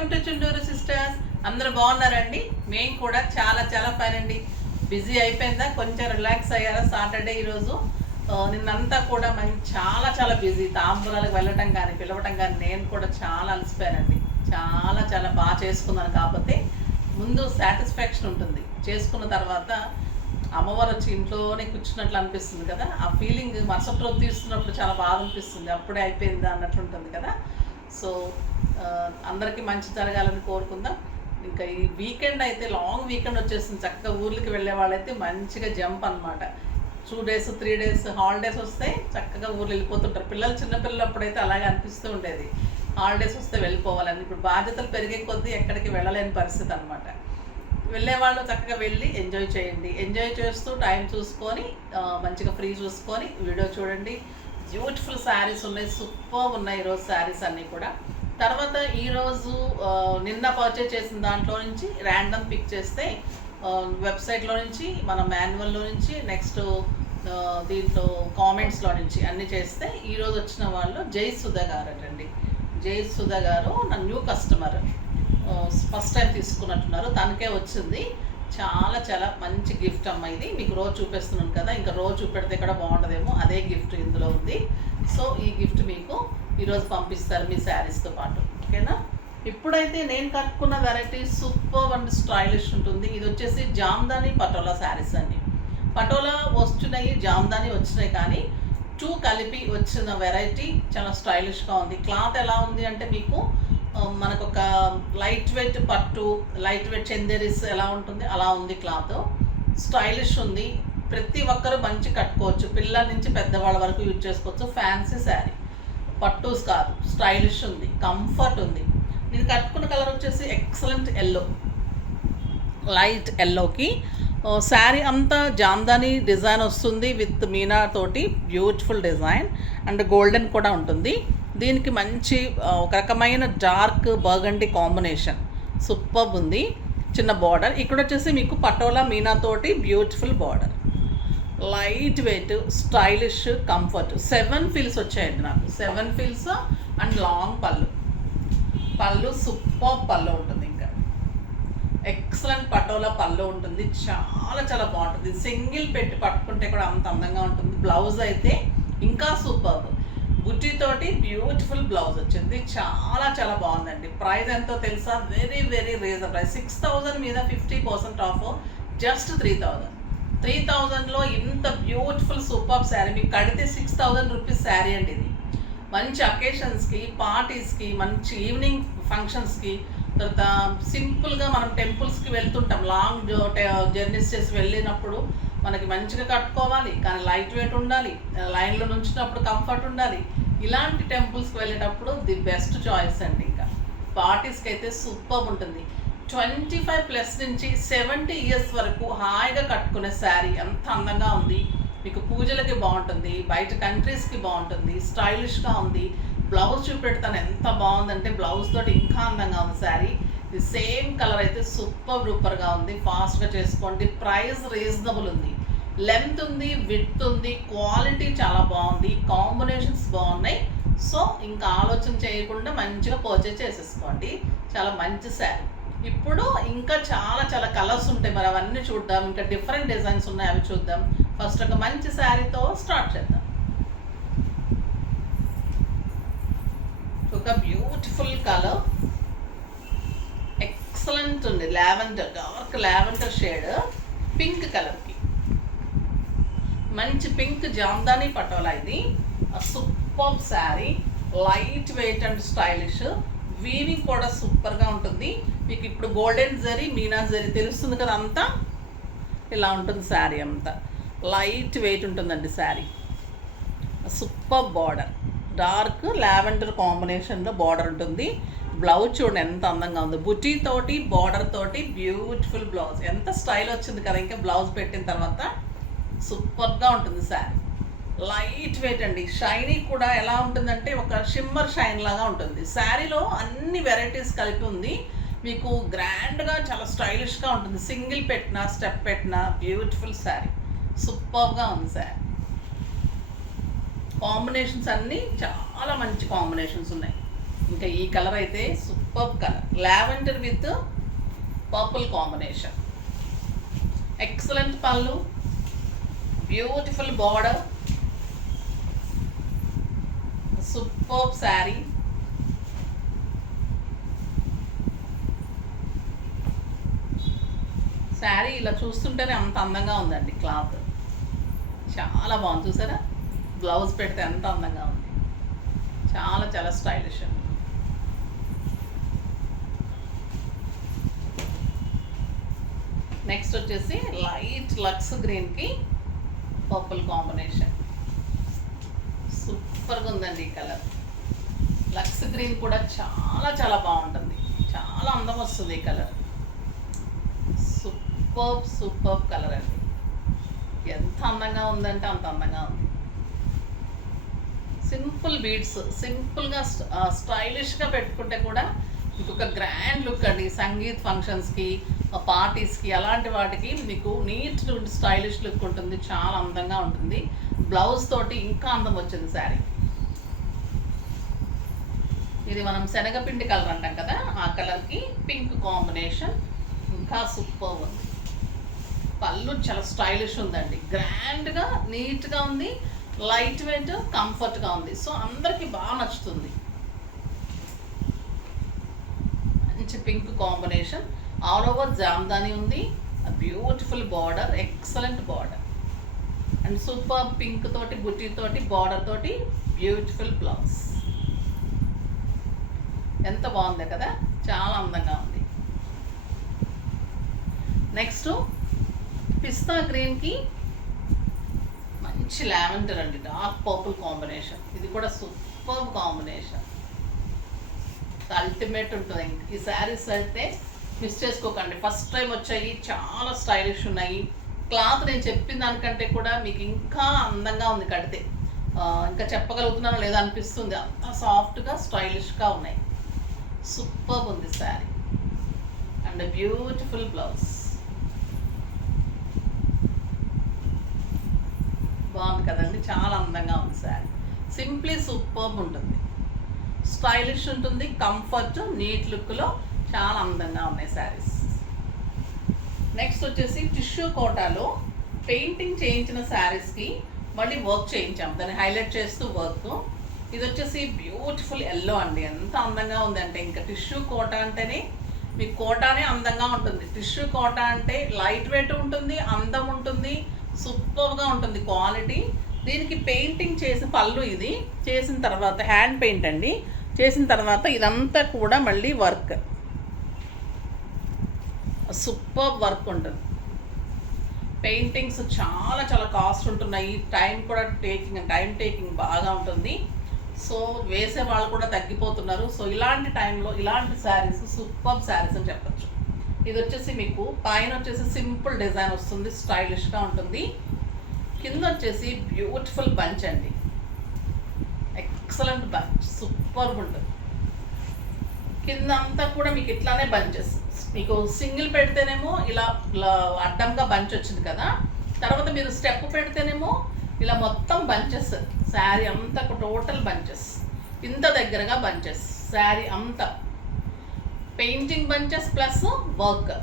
Welcome to Chunduru sisters. అందరూ బాగున్నారండి? మేము కూడా చాలా చాలా ఫైన్ అండి. బిజీ అయిపోయిందా? కొంచెం రిలాక్స్ అయ్యారా? సాటర్డే ఈరోజు నిన్నంతా కూడా చాలా చాలా బిజీ. తాంబూలాలకు వెళ్ళటం కానీ పిలవటం కానీ నేను కూడా చాలా అలసిపోయానండి. చాలా చాలా బాగా చేసుకున్నాను. కాకపోతే ముందు సాటిస్ఫాక్షన్ ఉంటుంది, చేసుకున్న తర్వాత అమ్మవారు వచ్చి ఇంట్లోనే కూర్చున్నట్లు అనిపిస్తుంది కదా. ఆ ఫీలింగ్ మరుసటి రోజు తీస్తున్నప్పుడు చాలా బాధ అనిపిస్తుంది. అప్పుడే అయిపోయిందా అన్నట్లు ఉంటుంది కదా. సో అందరికీ మంచి జరగాలని కోరుకుందాం. ఇంకా ఈ వీకెండ్ అయితే లాంగ్ వీకెండ్ వచ్చేసింది. చక్కగా ఊర్లకి వెళ్ళే వాళ్ళైతే మంచిగా జంప్ అనమాట. 2 days 3 days హాలిడేస్ వస్తే చక్కగా ఊర్లు వెళ్ళిపోతుంటారు. పిల్లలు చిన్నపిల్లలు అప్పుడైతే అలాగే అనిపిస్తూ ఉండేది, హాలిడేస్ వస్తే వెళ్ళిపోవాలని. ఇప్పుడు బాధ్యతలు పెరిగే కొద్దీ ఎక్కడికి వెళ్ళలేని పరిస్థితి అనమాట. వెళ్ళేవాళ్ళు చక్కగా వెళ్ళి ఎంజాయ్ చేయండి. ఎంజాయ్ చేస్తూ టైం చూసుకొని మంచిగా ఫ్రీ చూసుకొని వీడియో చూడండి. బ్యూటిఫుల్ శారీస్ ఉన్నాయి, సూపర్ ఉన్నాయి ఈరోజు శారీస్ అన్నీ కూడా. తర్వాత ఈరోజు నిన్న పర్చేజ్ చేసిన దాంట్లో నుంచి ర్యాండమ్ పిక్ చేస్తే వెబ్సైట్లో నుంచి మన మాన్యువల్లో నుంచి నెక్స్ట్ దీంట్లో కామెంట్స్లో నుంచి అన్నీ చేస్తే ఈరోజు వచ్చిన వాళ్ళు జయసుధ గారు అండి. జయసుధ గారు నా న్యూ కస్టమర్, ఫస్ట్ టైం తీసుకున్నట్టున్నారు. తనకే వచ్చింది. చాలా చాలా మంచి గిఫ్ట్ అమ్మ ఇది. మీకు రోజు చూపిస్తున్నాను కదా, ఇంకా రోజు చూపెడితే కూడా బాగుంటుందేమో, అదే గిఫ్ట్ ఇందులో ఉంది. సో ఈ గిఫ్ట్ మీకు ఈరోజు పంపిస్తారు మీ శారీస్తో పాటు, ఓకేనా. ఇప్పుడైతే నేను కట్టుకున్న వెరైటీ సూపర్ అండ్ స్టైలిష్ ఉంటుంది. ఇది వచ్చేసి జామ్దాని పటోలా శారీస్ అండి. పటోలా వస్తున్నాయి, జామ్దాని వచ్చినాయి, కానీ 2 కలిపి వచ్చిన వెరైటీ చాలా స్టైలిష్గా ఉంది. క్లాత్ ఎలా ఉంది అంటే మీకు మనకు ఒక లైట్ వెయిట్ పట్టు, లైట్ వెయిట్ చందేరీస్ ఎలా ఉంటుంది అలా ఉంది. క్లాత్ స్టైలిష్ ఉంది. ప్రతి ఒక్కరు మంచి కట్టుకోవచ్చు, పిల్లల నుంచి పెద్దవాళ్ళ వరకు యూజ్ చేసుకోవచ్చు. ఫ్యాన్సీ శారీ, పట్టూస్ కాదు, స్టైలిష్ ఉంది, కంఫర్ట్ ఉంది. నేను కట్టుకున్న కలర్ వచ్చేసి ఎక్సలెంట్ ఎల్లో, లైట్ ఎల్లోకి శారీ అంతా జామ్దాని డిజైన్ వస్తుంది విత్ మీనా తోటి, బ్యూటిఫుల్ డిజైన్ అండ్ గోల్డెన్ కూడా ఉంటుంది. దీనికి మంచి ఒక రకమైన డార్క్ బర్గండి కాంబినేషన్, సూపర్ ఉంది. చిన్న బార్డర్ ఇక్కడ వచ్చేసి మీకు పటోలా మీనా తోటి beautiful border, light weight, stylish, comfort. 7 feels వచ్చాయండి నాకు, 7 ఫీల్స్ అండ్ లాంగ్ పళ్ళు సూపర్ పళ్ళు ఉంటుంది. ఇంకా ఎక్సలెంట్ పటోలా పళ్ళు ఉంటుంది. చాలా చాలా బాగుంటుంది. సింగిల్ పెట్టి పట్టుకుంటే కూడా అంత అందంగా ఉంటుంది. బ్లౌజ్ అయితే ఇంకా సూపర్, బుట్టితోటి బ్యూటిఫుల్ బ్లౌజ్ వచ్చింది. చాలా చాలా బాగుందండి. ప్రైస్ ఎంతో తెలుసా? Very very reasonable price. 6000 మీద 50% ఆఫ్, జస్ట్ 3000లో ఇంత బ్యూటిఫుల్ సూపర్ శారీ మీకు కడితే 6000 రూపీస్ శారీ అండి. ఇది మంచి అకేషన్స్కి, పార్టీస్కి, మంచి ఈవినింగ్ ఫంక్షన్స్కి, తర్వాత సింపుల్గా మనం టెంపుల్స్కి వెళ్తుంటాం, లాంగ్ జర్నీస్ చేసి వెళ్ళినప్పుడు మనకి మంచిగా కట్టుకోవాలి, కానీ లైట్ వెయిట్ ఉండాలి, లైన్లో నుంచినప్పుడు కంఫర్ట్ ఉండాలి. ఇలాంటి టెంపుల్స్కి వెళ్ళేటప్పుడు ది బెస్ట్ చాయిస్ అండి. ఇంకా పార్టీస్కి అయితే సూపర్ ఉంటుంది. 25+ నుంచి 70 ఇయర్స్ వరకు హాయిగా కట్టుకునే శారీ, అంత అందంగా ఉంది. మీకు పూజలకి బాగుంటుంది, బయట కంట్రీస్కి బాగుంటుంది, స్టైలిష్గా ఉంది. బ్లౌజ్ చూపెడతాను, ఎంత బాగుందంటే బ్లౌజ్ తోటి ఇంకా అందంగా ఉంది శారీ. ఇది సేమ్ కలర్ అయితే సూపర్ డూపర్గా ఉంది. ఫాస్ట్గా చేసుకోండి. ప్రైస్ రీజనబుల్ ఉంది, లెంత్ ఉంది, విడ్త్ ఉంది, క్వాలిటీ చాలా బాగుంది, కాంబినేషన్స్ బాగున్నాయి. సో ఇంకా ఆలోచన చేయకుండా మంచిగా పర్చేజ్ చేసేసుకోండి. చాలా మంచి శారీ. ఇప్పుడు ఇంకా చాలా చాలా కలర్స్ ఉంటాయి, మరి అవన్నీ చూద్దాం. ఇంకా డిఫరెంట్ డిజైన్స్ ఉన్నాయి, అవి చూద్దాం. ఫస్ట్ ఒక మంచి శారీతో స్టార్ట్ చేద్దాం. ఒక బ్యూటిఫుల్ కలర్, ఎక్సలెంట్ ఉంది. Lavender, dark lavender shade, pink కలర్కి మంచి పింక్ జామ్దాని పటోలా. ఇది super sari, light weight and stylish. Weaving కూడా సూపర్గా ఉంటుంది. మీకు ఇప్పుడు గోల్డెన్ జరీ, మీనా జరీ తెలుస్తుంది కదా, అంతా ఇలా ఉంటుంది శారీ. అంతా లైట్ వెయిట్ ఉంటుందండి sari. Super border, dark lavender కాంబినేషన్లో బార్డర్ ఉంటుంది. బ్లౌజ్ చూడండి ఎంత అందంగా ఉంది, బుటీ తోటి బార్డర్ తోటి బ్యూటిఫుల్ బ్లౌజ్. ఎంత స్టైల్ వచ్చింది కదా. ఇంకా బ్లౌజ్ పెట్టిన తర్వాత సూపర్గా ఉంటుంది శారీ. లైట్ వెయిట్ అండి. షైనీ కూడా ఎలా ఉంటుందంటే ఒక షిమ్మర్ షైన్ లాగా ఉంటుంది. శారీలో అన్ని వెరైటీస్ కలిపి ఉంది. మీకు గ్రాండ్గా చాలా స్టైలిష్గా ఉంటుంది. సింగిల్ పెట్టినా, స్టెప్ పెట్టినా బ్యూటిఫుల్ శారీ, సూపర్గా ఉంది శారీ. కాంబినేషన్స్ అన్నీ చాలా మంచి కాంబినేషన్స్ ఉన్నాయి. ఇంకా ఈ కలర్ అయితే super colour, lavender with purple combination. Excellent పళ్ళు, beautiful border, super sari. Sari ఇలా చూస్తుంటేనే అంత అందంగా ఉందండి. క్లాత్ చాలా బాగుంది, చూసారా? బ్లౌజ్ పెడితే ఎంత అందంగా ఉంది, చాలా చాలా స్టైలిష్ అండి. నెక్స్ట్ వచ్చేసి లైట్ లక్స్ గ్రీన్కి పర్పుల్ కాంబినేషన్. సూపర్గా ఉందండి ఈ కలర్. లక్స్ గ్రీన్ కూడా చాలా చాలా బాగుంటుంది, చాలా అందం వస్తుంది ఈ కలర్. సూపర్ కలర్ అండి, ఎంత అందంగా ఉందంటే అంత అందంగా ఉంది. సింపుల్ బీడ్స్, సింపుల్గా స్టైలిష్గా పెట్టుకుంటే కూడా ఇంకొక గ్రాండ్ లుక్ అండి. సంగీత్ ఫంక్షన్స్కి, పార్టీస్కి, అలాంటి వాటికి మీకు నీట్ స్టైలిష్ లుక్ ఉంటుంది, చాలా అందంగా ఉంటుంది. బ్లౌజ్ తోటి ఇంకా అందం వచ్చింది శారీ. ఇది మనం శనగపిండి కలర్ అంటాం కదా, ఆ కలర్కి పింక్ కాంబినేషన్, ఇంకా సూపర్ ఉంది. పళ్ళు చాలా స్టైలిష్ ఉందండి, గ్రాండ్గా నీట్గా ఉంది, లైట్ వెయిట్, కంఫర్ట్గా ఉంది. సో అందరికీ బాగా నచ్చుతుంది. మంచి pink combination, all over jamdani ఉంది, beautiful border, excellent border, and super pink తోటి బుట్టి తోటి బార్డర్ తోటి బ్యూటిఫుల్ బ్లౌజ్. ఎంత బాగుంది కదా, చాలా అందంగా ఉంది. నెక్స్ట్ పిస్తా గ్రీన్కి మంచి లావెండర్ అండి, డార్క్ పర్పుల్ కాంబినేషన్. ఇది కూడా సూపర్ కాంబినేషన్, అల్టిమేట్ ఉంటుంది. ఈ శారీస్ అయితే మిస్ చేసుకోకండి, ఫస్ట్ టైం వచ్చాయి, చాలా స్టైలిష్ ఉన్నాయి. క్లాత్ నేను చెప్పిన దానికంటే కూడా మీకు ఇంకా అందంగా ఉంది కడితే. ఇంకా చెప్పగలుగుతున్నానో లేదా అనిపిస్తుంది, అంత సాఫ్ట్గా స్టైలిష్గా ఉన్నాయి. సూపర్ ఉంది శారీ, అండ్ బ్యూటిఫుల్ బ్లౌజ్. బాగుంది కదండి, చాలా అందంగా ఉంది శారీ. సింప్లీ సూపర్ ఉంటుంది, స్టైలిష్ ఉంటుంది, కంఫర్ట్, నీట్ లుక్లో చాలా అందంగా ఉన్నాయి శారీస్. నెక్స్ట్ వచ్చేసి టిష్యూ కోటాలో పెయింటింగ్ చేయించిన శారీస్కి మళ్ళీ వర్క్ చేయించాం, దాన్ని హైలైట్ చేస్తూ వర్క్. ఇది వచ్చేసి బ్యూటిఫుల్ ఎల్లో అండి, ఎంత అందంగా ఉంది అంటే, ఇంకా టిష్యూ కోట అంటేనే మీకు కోటానే అందంగా ఉంటుంది. టిష్యూ కోట అంటే లైట్ వెయిట్ ఉంటుంది, అందం ఉంటుంది, సూపర్గా ఉంటుంది క్వాలిటీ. దీనికి పెయింటింగ్ చేసి పళ్ళు ఇది చేసిన తర్వాత, హ్యాండ్ పెయింట్ అండి, చేసిన తర్వాత ఇదంతా కూడా మళ్ళీ వర్క్, సూపర్ వర్క్ ఉంటుంది. పెయింటింగ్స్ చాలా చాలా కాస్ట్ ఉంటున్నాయి, టైం కూడా టైం టేకింగ్ బాగా ఉంటుంది. సో వేసే వాళ్ళు కూడా తగ్గిపోతున్నారు. సో ఇలాంటి టైంలో ఇలాంటి శారీస్ సూపర్ శారీస్ అని చెప్పచ్చు. ఇది వచ్చేసి మీకు పైన వచ్చేసి సింపుల్ డిజైన్ వస్తుంది, స్టైలిష్గా ఉంటుంది. కింద వచ్చేసి బ్యూటిఫుల్ బంచ్ అండి, ఎక్సలెంట్ బంచ్, సూపర్ ఉంటుంది. కింద అంతా కూడా మీకు ఇట్లానే బంచెస్, మీకు సింగిల్ పెడితేనేమో ఇలా అడ్డంగా బంచ్ వచ్చింది కదా, తర్వాత మీరు స్టెప్ పెడితేనేమో ఇలా మొత్తం బంచెస్, శారీ అంతా టోటల్ బంచెస్, ఇంత దగ్గరగా బంచెస్, శారీ అంతా painting bunches plus work,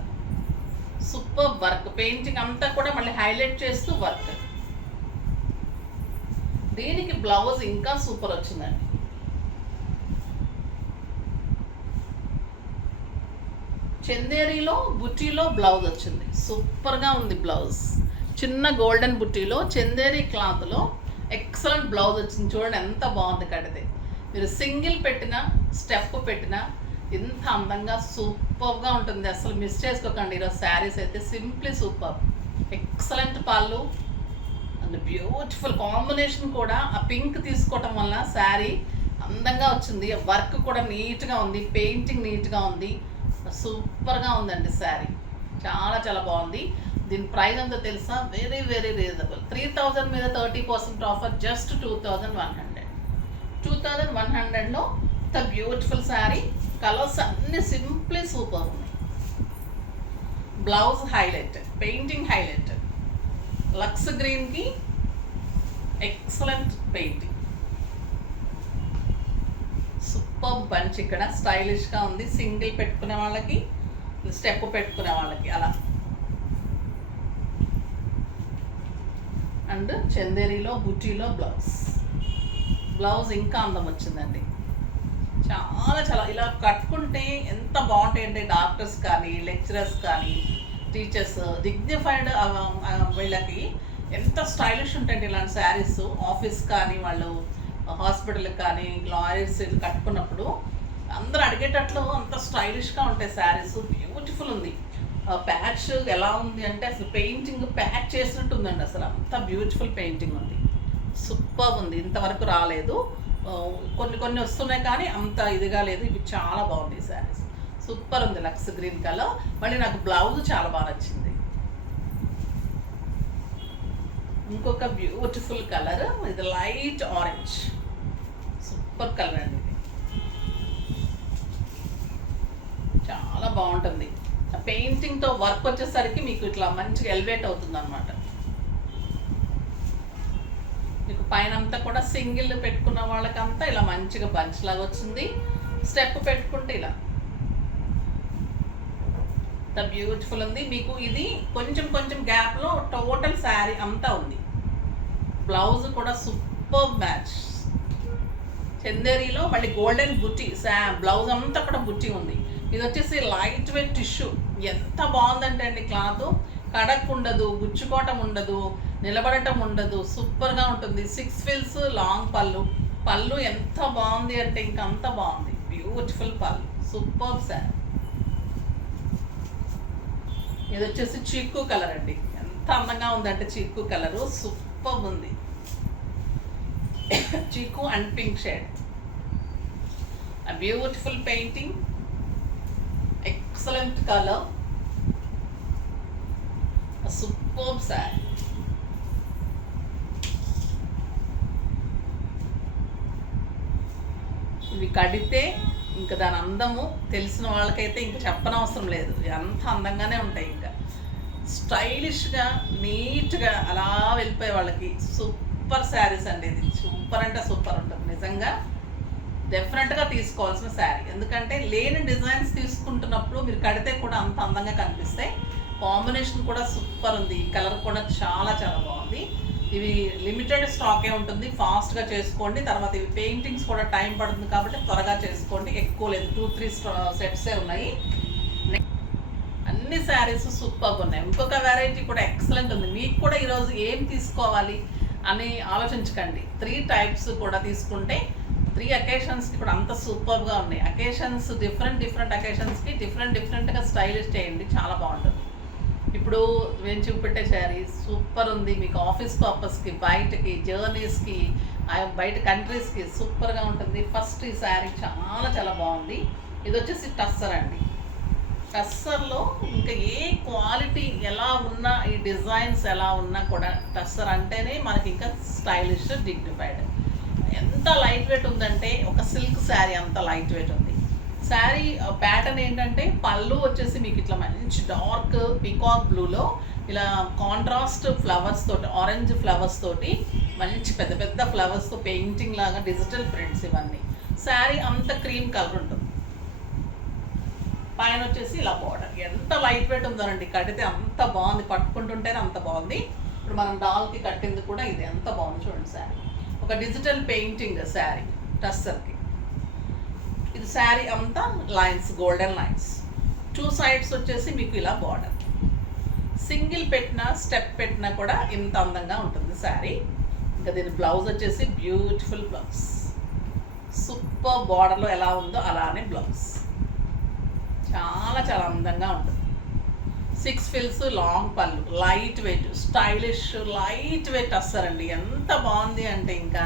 super work. Painting అంతా కూడా మళ్ళీ హైలైట్ చేస్తూ వర్క్. దీనికి బ్లౌజ్ ఇంకా సూపర్ వచ్చిందండి, చందేరిలో బుట్టీలో బ్లౌజ్ వచ్చింది, సూపర్గా ఉంది బ్లౌజ్. చిన్న గోల్డెన్ బుట్టీలో చందేరి క్లాత్లో ఎక్సలెంట్ బ్లౌజ్ వచ్చింది. చూడండి ఎంత బాగుంది కడితే. మీరు సింగిల్ పెట్టినా స్టెప్ పెట్టినా ఇంత అందంగా సూపర్గా ఉంటుంది, అసలు మిస్ చేసుకోకండి. ఈరోజు శారీస్ అయితే సింప్లీ సూపర్, ఎక్సలెంట్ పళ్ళు అండ్ బ్యూటిఫుల్ కాంబినేషన్ కూడా. ఆ పింక్ తీసుకోవటం వల్ల శారీ అందంగా వచ్చింది, వర్క్ కూడా నీట్గా ఉంది, పెయింటింగ్ నీట్గా ఉంది, సూపర్గా ఉందండి శారీ, చాలా చాలా బాగుంది. దీని ప్రైస్ అంతా తెలుసా? Very very reasonable. 3000 మీద 30% ఆఫర్, జస్ట్ 2100. 2100లో ద బ్యూటిఫుల్ శారీ. కలర్స్ అన్ని సింప్లీ సూపర్ ఉన్నాయి. బ్లౌజ్ హైలైట్, పెయింటింగ్ హైలైట్, లక్స్ గ్రీన్కి excellent painting, super. Super bunch ఇక్కడ స్టైలిష్గా ఉంది. సింగిల్ పెట్టుకునే వాళ్ళకి, స్టెప్ పెట్టుకునే వాళ్ళకి అలా. అండ్ చందేరిలో బుటీలో బ్లౌజ్ ఇంకా అందం వచ్చిందండి. చాలా చాలా ఇలా కట్టుకుంటే ఎంత బాగుంటాయంటే డాక్టర్స్ కానీ, లెక్చరర్స్ కానీ, టీచర్స్, డిగ్నిఫైడ్ వీళ్ళకి ఎంత స్టైలిష్ ఉంటాయండి ఇలాంటి శారీస్. ఆఫీస్ కానీ, వాళ్ళు హాస్పిటల్కి కానీ, లాయర్స్ కట్టుకున్నప్పుడు అందరూ అడిగేటట్లు అంత స్టైలిష్గా ఉంటాయి శారీస్. బ్యూటిఫుల్ ఉంది. ప్యాచ్ ఎలా ఉంది అంటే అసలు పెయింటింగ్ ప్యాచ్ చేసినట్టు ఉందండి. అసలు అంత బ్యూటిఫుల్ పెయింటింగ్ ఉంది. సూపర్ ఉంది. ఇంతవరకు రాలేదు. కొన్ని వస్తున్నాయి కానీ అంత ఇదిగా లేదు. ఇవి చాలా బాగుంది శారీస్. సూపర్ ఉంది. లక్స్ గ్రీన్ కలర్. మళ్ళీ నాకు బ్లౌజ్ చాలా బాగా నచ్చింది. ఇంకొక బ్యూటిఫుల్ కలర్, ఇది లైట్ ఆరెంజ్. సూపర్ కలర్ అండి. ఇది చాలా బాగుంటుంది. పెయింటింగ్తో వర్క్ వచ్చేసరికి మీకు ఇట్లా మంచిగా ఎలివేట్ అవుతుంది అనమాట. మీకు పైన అంతా కూడా సింగిల్ పెట్టుకున్న వాళ్ళకంతా ఇలా మంచిగా బంచ్ లాగా వచ్చింది. స్టెప్ పెట్టుకుంటే ఇలా బ్యూటిఫుల్ ఉంది. మీకు ఇది కొంచెం గ్యాప్లో టోటల్ శారీ అంతా ఉంది. బ్లౌజ్ కూడా సూపర్ మ్యాచ్. చందేరిలో మళ్ళీ గోల్డెన్ బుట్టి. బ్లౌజ్ అంతా కూడా బుట్టి ఉంది. ఇది వచ్చేసి లైట్ వెయిట్ టిష్యూ. ఎంత బాగుందంటే అండి, క్లాత్ కడక్ ఉండదు, గుచ్చుకోవటం ఉండదు, నిలబడటం ఉండదు. సూపర్గా ఉంటుంది. 6 ఫిల్స్ లాంగ్ పళ్ళు ఎంత బాగుంది అంటే ఇంకా అంత బాగుంది. బ్యూటిఫుల్ పళ్ళు. సూపర్ శారీ. ఇది వచ్చేసి చీకు కలర్ అండి. ఎంత అందంగా ఉందంటే చీకు కలరు సూపర్ ఉంది. చీకు and pink shade. Beautiful painting, excellent colour, super sari. ఇవి కడితే ఇంకా దాని అందము తెలిసిన వాళ్ళకైతే ఇంకా చెప్పనవసరం లేదు. అంత అందంగానే ఉంటాయి. ఇంకా స్టైలిష్గా నీట్గా అలా వెళ్ళిపోయే వాళ్ళకి సూపర్ శారీస్ అండి. ఇది సూపర్ అంటే సూపర్ ఉంటుంది నిజంగా. డెఫినెట్గా తీసుకోవాల్సిన శారీ. ఎందుకంటే లేని డిజైన్స్ తీసుకుంటున్నప్పుడు మీరు కడితే కూడా అంత అందంగా కనిపిస్తాయి. కాంబినేషన్ కూడా సూపర్ ఉంది. ఈ కలర్ కూడా చాలా చాలా బాగుంది. ఇవి లిమిటెడ్ స్టాకే ఉంటుంది. ఫాస్ట్గా చేసుకోండి. తర్వాత ఇవి పెయింటింగ్స్ కూడా టైం పడుతుంది కాబట్టి త్వరగా చేసుకోండి. ఎక్కువ లేదు, 2-3 సెట్సే ఉన్నాయి. అన్ని శారీస్ సూపర్గా ఉన్నాయి. ఇంకొక వెరైటీ కూడా ఎక్సలెంట్ ఉంది. మీకు కూడా ఈరోజు ఏం తీసుకోవాలి అని ఆలోచించకండి. 3 టైప్స్ కూడా తీసుకుంటే 3 అకేషన్స్కి కూడా అంత సూపర్గా ఉన్నాయి. అకేషన్స్ డిఫరెంట్ అకేషన్స్కి డిఫరెంట్గా స్టైలిష్ చేయండి. చాలా బాగుంటుంది. ఇప్పుడు నేను చూపెట్టే శారీ సూపర్ ఉంది. మీకు ఆఫీస్ పర్పస్కి, బయటకి, జర్నీస్కి, బయట కంట్రీస్కి సూపర్గా ఉంటుంది. ఫస్ట్ ఈ శారీ చాలా చాలా బాగుంది. ఇది వచ్చేసి టస్సర్ అండి. టస్సర్లో ఇంకా ఏ క్వాలిటీ ఎలా ఉన్నా, ఈ డిజైన్స్ ఎలా ఉన్నా కూడా టస్సర్ అంటేనే మనకి ఇంకా స్టైలిష్, డిగ్నిఫైడ్. ఎంత లైట్ వెయిట్ ఉందంటే ఒక సిల్క్ శారీ అంత లైట్ వెయిట్ ఉంది. శారీ ప్యాటర్న్ ఏంటంటే పళ్ళు వచ్చేసి మీకు ఇట్లా మంచి డార్క్ పీకాక్ బ్లూలో ఇలా కాంట్రాస్ట్ ఫ్లవర్స్ తోటి, ఆరెంజ్ ఫ్లవర్స్ తోటి మంచి పెద్ద ఫ్లవర్స్తో పెయింటింగ్ లాగా డిజిటల్ ప్రింట్స్ ఇవన్నీ. శారీ అంత క్రీమ్ కలర్ ఉంటుంది. పైన వచ్చేసి ఇలా బార్డర్. ఎంత లైట్ వెయిట్ ఉందోనండి. కడితే అంత బాగుంది. పట్టుకుంటుంటేనే అంత బాగుంది. ఇప్పుడు మనం డాల్కి కట్టింది కూడా ఇది ఎంత బాగుంది చూడండి. శారీ ఒక డిజిటల్ పెయింటింగ్ శారీ టస్సర్కి. ఇది శారీ అంతా లైన్స్, గోల్డెన్ లైన్స్. 2 సైడ్స్ వచ్చేసి మీకు ఇలా బార్డర్. సింగిల్ పెట్టినా, స్టెప్ పెట్టినా కూడా ఇంత అందంగా ఉంటుంది శారీ. ఇంకా దీని బ్లౌజ్ వచ్చేసి బ్యూటిఫుల్ బ్లౌజ్. సూపర్ బార్డర్లో ఎలా ఉందో అలానే బ్లౌజ్. చాలా చాలా అందంగా ఉంటుంది. 6 ఫిల్స్ లాంగ్ పళ్ళు, light weight, stylish light weight వస్తారండి. ఎంత బాగుంది అంటే ఇంకా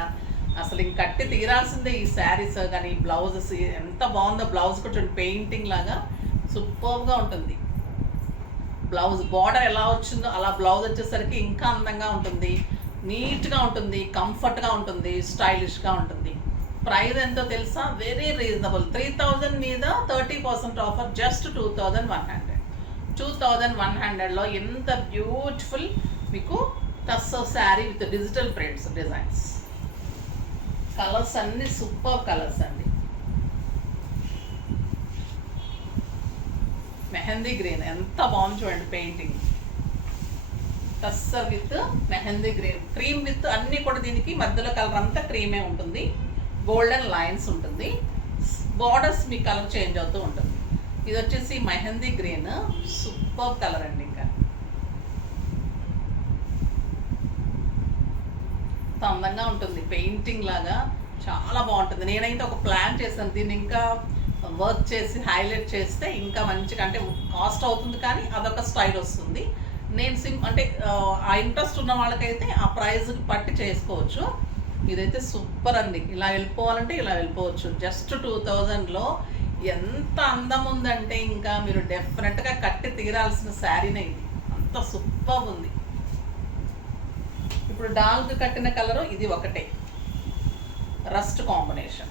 అసలు ఇంక కట్టి తీరాల్సిందే ఈ శారీస్. కానీ బ్లౌజెస్ ఎంత బాగుందో. బ్లౌజ్ కొంచెం పెయింటింగ్ లాగా సూపర్గా ఉంటుంది. బ్లౌజ్ బార్డర్ ఎలా వచ్చిందో అలా బ్లౌజ్ వచ్చేసరికి ఇంకా అందంగా ఉంటుంది, నీట్గా ఉంటుంది, కంఫర్ట్గా ఉంటుంది, స్టైలిష్గా ఉంటుంది. ప్రైస్ ఎంతో తెలుసా? Very reasonable. 3000 మీద 30% ఆఫర్. జస్ట్ 2100. 2100లో ఎంత బ్యూటిఫుల్ మీకు tussar sari with digital prints designs. Colours అన్ని సూపర్ కలర్స్ అండి. మెహందీ గ్రీన్ ఎంత బాగుంది చూడండి painting. Tussar with mehndi green, cream with అన్నీ కూడా దీనికి మధ్యలో కలర్ అంతా క్రీమే ఉంటుంది. గోల్డెన్ లైన్స్ ఉంటుంది. బార్డర్స్ మీ కలర్ చేంజ్ అవుతూ ఉంటుంది. ఇది వచ్చేసి మెహందీ గ్రీన్, సూపర్ కలర్ అండి. ఇంకా అందంగా ఉంటుంది, పెయింటింగ్ లాగా చాలా బాగుంటుంది. నేనైతే ఒక ప్లాన్ చేశాను, దీన్ని ఇంకా వర్క్ చేసి హైలైట్ చేస్తే ఇంకా మంచిగా, అంటే కాస్ట్ అవుతుంది కానీ అదొక స్టైల్ వస్తుంది. నేను అంటే ఆ ఇంట్రెస్ట్ ఉన్న వాళ్ళకైతే ఆ ప్రైస్కి పట్టి చేసుకోవచ్చు. ఇదైతే సూపర్ అండి. ఇలా వెళ్ళిపోవాలంటే ఇలా వెళ్ళిపోవచ్చు. జస్ట్ 2000లో ఎంత అందం ఉందంటే ఇంకా మీరు డెఫినెట్గా కట్టి తీరాల్సిన శారీనే ఇది. అంత సూపర్ ఉంది. ఇప్పుడు డాల్కి కట్టిన కలరు ఇది ఒకటే, రస్ట్ కాంబినేషన్.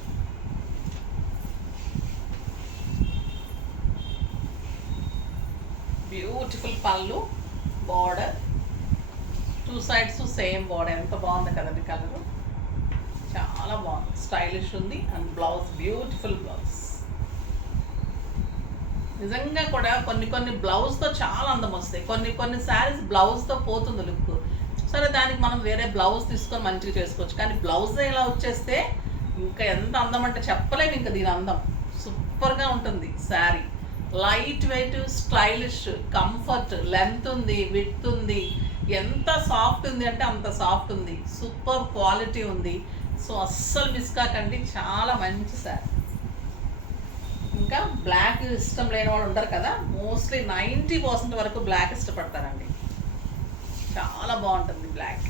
బ్యూటిఫుల్ పళ్ళు, బార్డర్, 2 sides సేమ్ బార్డర్. ఎంత బాగుంది కదండి కలరు, చాలా బాగుంది, స్టైలిష్ ఉంది. And blouse, beautiful blouse. నిజంగా కూడా కొన్ని బ్లౌజ్తో చాలా అందం వస్తాయి. కొన్ని శారీస్ బ్లౌజ్తో పోతుంది లుక్. సరే దానికి మనం వేరే బ్లౌజ్ తీసుకొని మంచిగా చేసుకోవచ్చు. కానీ బ్లౌజ్ ఇలా వచ్చేస్తే ఇంకా ఎంత అందం అంటే చెప్పలేము. ఇంకా దీని అందం సూపర్గా ఉంటుంది. Sari light weight, stylish, comfort, length ఉంది, విడ్త్ ఉంది. ఎంత సాఫ్ట్ ఉంది అంటే అంత సాఫ్ట్ ఉంది. సూపర్ క్వాలిటీ ఉంది. సో అస్సలు మిస్ కాకండి, చాలా మంచి శారీ. ఇంకా బ్లాక్ ఇష్టం లేని వాళ్ళు ఉంటారు కదా, మోస్ట్లీ 90% వరకు బ్లాక్ ఇష్టపడతారండి. చాలా బాగుంటుంది బ్లాక్.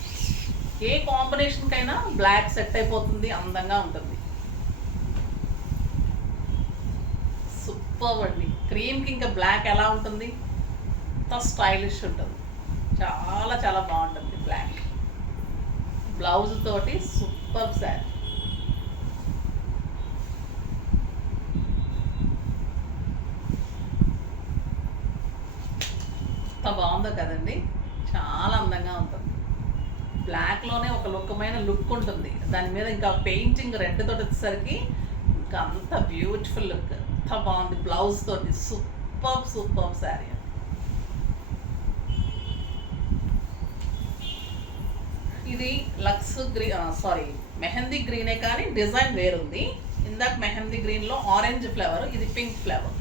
ఏ కాంబినేషన్కైనా బ్లాక్ సెట్ అయిపోతుంది, అందంగా ఉంటుంది. సూపర్ అండి. క్రీమ్కి ఇంకా బ్లాక్ ఎలా ఉంటుంది, అంత స్టైలిష్ ఉంటుంది. చాలా చాలా బాగుంటుంది బ్లాక్. బ్లౌజ్ తోటి సూపర్ శారీ. ఎంత బాగుందో కదండి, చాలా అందంగా ఉంటుంది. బ్లాక్లోనే ఒక లుక్కమైన లుక్ ఉంటుంది. దాని మీద ఇంకా పెయింటింగ్ రెడ్ తోటి వచ్చేసరికి ఇంకా అంత బ్యూటిఫుల్ లుక్. ఎంత బాగుంది బ్లౌజ్ తోటి. సూపర్ శారీ. ఇది లక్స్ గ్రీన్, మెహందీ గ్రీనే కానీ డిజైన్ వేరుంది. ఇందాక మెహందీ గ్రీన్లో ఆరెంజ్ ఫ్లేవర్, ఇది పింక్ ఫ్లేవర్.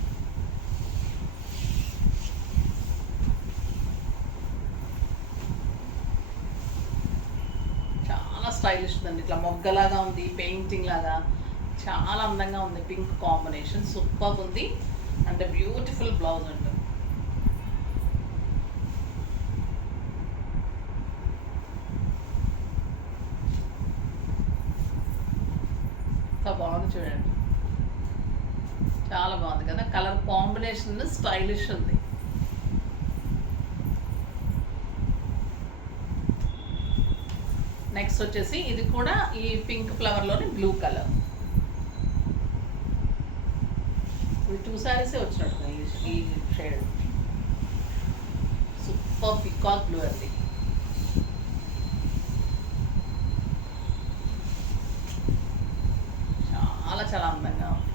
స్టైలిష్ ఉందండి. ఇట్లా మొగ్గలాగా ఉంది, పెయింటింగ్ లాగా చాలా అందంగా ఉంది. పింక్ కాంబినేషన్ సూపర్ ఉంది. అంటే బ్యూటిఫుల్ బ్లౌజ్ ఉంటుంది. బాగుంది చూడండి, చాలా బాగుంది కదా. కలర్ కాంబినేషన్ స్టైలిష్ ఉంది. నెక్స్ట్ వచ్చేసి ఇది కూడా ఈ పింక్ ఫ్లవర్లోని బ్లూ కలర్. ఇది 2 sarees వచ్చినట్టు ఈ షేడ్. సూపర్ పికాక్ బ్లూ అండి. చాలా చాలా అందంగా ఉంది.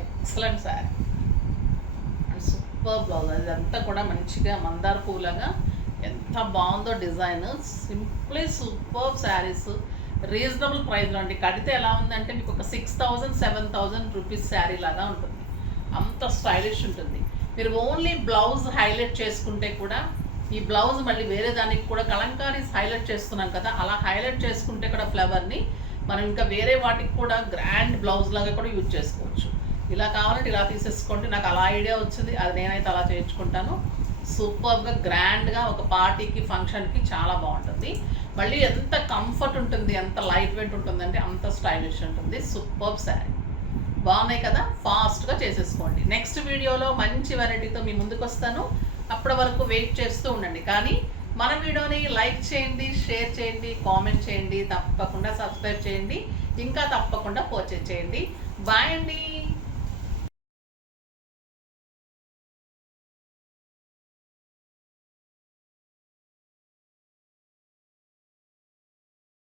Excellent sari and super blouse. అదంతా కూడా మంచిగా మందార పూలగా ఎంత బాగుందో design. Simply super saris, reasonable ప్రైస్లో అండి. కడితే ఎలా ఉందంటే మీకు ఒక 6000-7000 రూపీస్ శారీ లాగా ఉంటుంది. అంత స్టైలిష్ ఉంటుంది. మీరు ఓన్లీ బ్లౌజ్ హైలైట్ చేసుకుంటే కూడా, ఈ బ్లౌజ్ మళ్ళీ వేరే దానికి కూడా కలంకారీస్ హైలైట్ చేస్తున్నాం కదా, అలా హైలైట్ చేసుకుంటే కూడా ఫ్లవర్ని మనం ఇంకా వేరే వాటికి కూడా గ్రాండ్ బ్లౌజ్ లాగా కూడా యూజ్ చేసుకోవచ్చు. ఇలా కావాలంటే ఇలా తీసేసుకోండి. నాకు అలా ఐడియా వచ్చింది, అది నేనైతే అలా చేయించుకుంటాను. సూపర్గా గ్రాండ్గా ఒక పార్టీకి, ఫంక్షన్కి చాలా బాగుంటుంది. మళ్ళీ ఎంత కంఫర్ట్ ఉంటుంది, ఎంత లైట్ వెయిట్ ఉంటుందంటే అంత స్టైలిష్ ఉంటుంది. సూపర్ శారీ. బాగున్నాయి కదా, ఫాస్ట్గా చేసేసుకోండి. నెక్స్ట్ వీడియోలో మంచి వెరైటీతో మీ ముందుకు వస్తాను. అప్పటి వరకు వెయిట్ చేస్తూ ఉండండి. కానీ మన వీడియోని లైక్ చేయండి, షేర్ చేయండి, కామెంట్ చేయండి, తప్పకుండా సబ్స్క్రైబ్ చేయండి, ఇంకా తప్పకుండా పర్చేజ్ చేయండి. బాయ్ అండి.